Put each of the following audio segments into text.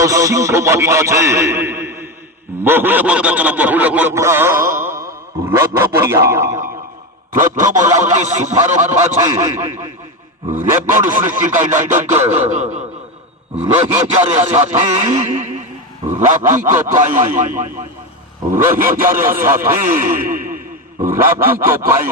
হাজারো সিংহ বাহিনী আছে। বহুল বলতে বহুল বলবা রথপরিয়া প্রথম রাউন্ডে শুভারম্ভ আছে। রেকর্ড সৃষ্টিকারী নাটক রোহিতারের সাথে রাফি को पाई, রোহিতারের সাথে রাফি को पाई।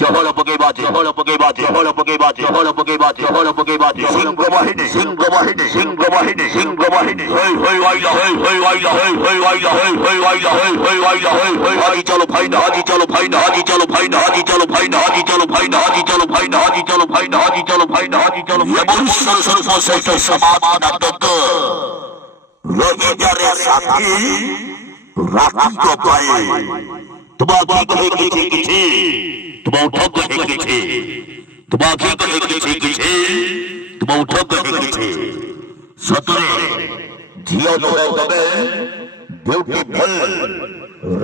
চহল পকেবাজে চহল পকেবাজে চহল পকেবাজে চহল পকেবাজে চহল পকেবাজে সিংহ বাহিনী সিংহ বাহিনী সিংহ বাহিনী সিংহ বাহিনী হই হই ওয়াইলা হই হই ওয়াইলা হই হই ওয়াইলা হই হই ওয়াইলা হই হই ওয়াইলা হই হই হাজি চলো ভাই না হাজি চলো ভাই না হাজি চলো ভাই না হাজি চলো ভাই না হাজি চলো ভাই না হাজি চলো ভাই না হাজি চলো ভাই না হাজি চলো ভাই না হাজি চলো এমন সরু সরু ফসল সমাজ নাটক রোহিতারের সাথে রাফি को पाई। তোমাকে কহে কিছু কিছু তোমার উঠো কহে কিছু তোমাকে কহে কিছু কিছু তোমার উঠো কহে কিছু সতরে জিও দৌড়ে তবে বিউটিফুল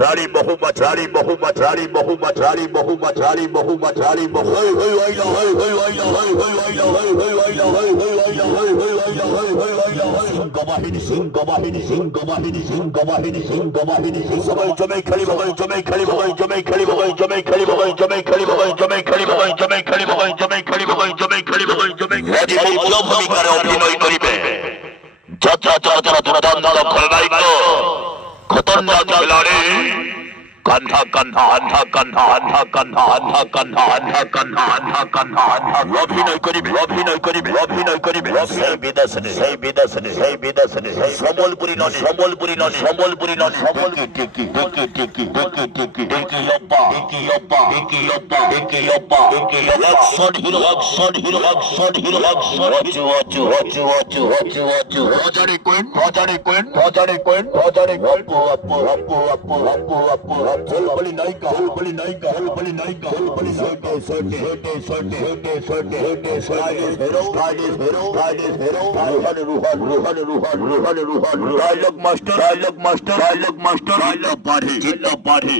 রানী বহু বাছারি বহু বাছারি বহু বাছারি বহু বাছারি বহু বাছারি হই হই ওইলা হই হই ওইলা হই হই ওইলা হই হই ওইলা হই হই ওইলা হই হই ওইলা হই হই ওইলা হই সিংহ বাহিনী সিংহ বাহিনী সিংহ বাহিনী সিংহ বাহিনী সিংহ বাহিনী সবাই জমে খেলি বাবাই জমে খেলি বাবাই জমে খেলি বাবাই জমে খেলি বাবাই জমে খেলি বাবাই জমে খেলি বাবাই জমে খেলি বাবাই জমে খেলি বাবাই জমে খেলি বাবাই জমে রাজি মূল ভূমিকারে অভিনয় করিবে যাত্রা চলাচল দুর্দান্ত খলনায়ক খতরনাক খিলাড়ি কান্ধা কান্ধা আন্ধা কান্ধা আন্ধা কান্ধা আন্ধা কান্ধা আন্ধা কান্ধা আন্ধা কান্ধা আন্ধা অভিনয় করিবে অভিনয় করিবে অভিনয় করিবে সেই বিদেশে সেই বিদেশে সেই বিদেশে সেই সম্বলপুরি নদী সম্বলপুরি নদী সম্বলপুরি নদী টিকি টিকি টিকি টিকি টিকি টিকি লপ্পা টিকি লপ্পা টিকি লপ্পা টিকি লপ্পা টিকি action hero action hero action hero action ওচু ওচু ওচু ওচু ওচু ওচু বাজারে কোয়েন বাজারে কোয়েন বাজারে কোয়েন বাজারে আপু আপু আপু আপু আপু আপু Holy Naika, holy Naika, holy Naika, holy Naika, Sunday, Sunday, Sunday, Sunday, Sunday, Sunday, Friday, hero, Friday, hero, Friday, hero, Ruhan, dialogue master, dialogue master, dialogue master, dialogue party, chitta party,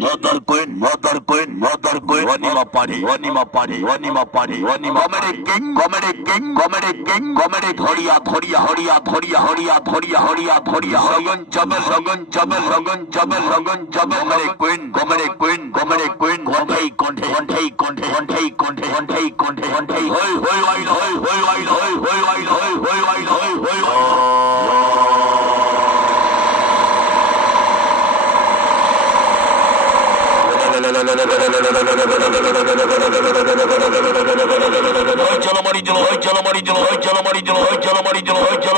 mother queen, mother queen, mother queen, Wanima party, Wanima party, Wanima party, Wanima comedy king, comedy king, comedy king, comedy Horia, Horia, Horia, Horia, Horia, Horia, Horia, Horia, Rogan Jabal, Rogan Jabal, Rogan Jabal, Rogan Jabal. Comedy queen, comedy queen, conte, conte, conte, conte, conte, conte, conte, conte, conte, hoi, hoi, hoi, hoi, hoi, hoi, hoi, hoi, hoi, hoi, hoi, hoi, hoi, hoi, hoi. Chalo mari jalo, chalo mari jalo, chalo mari jalo, chalo mari jalo, chalo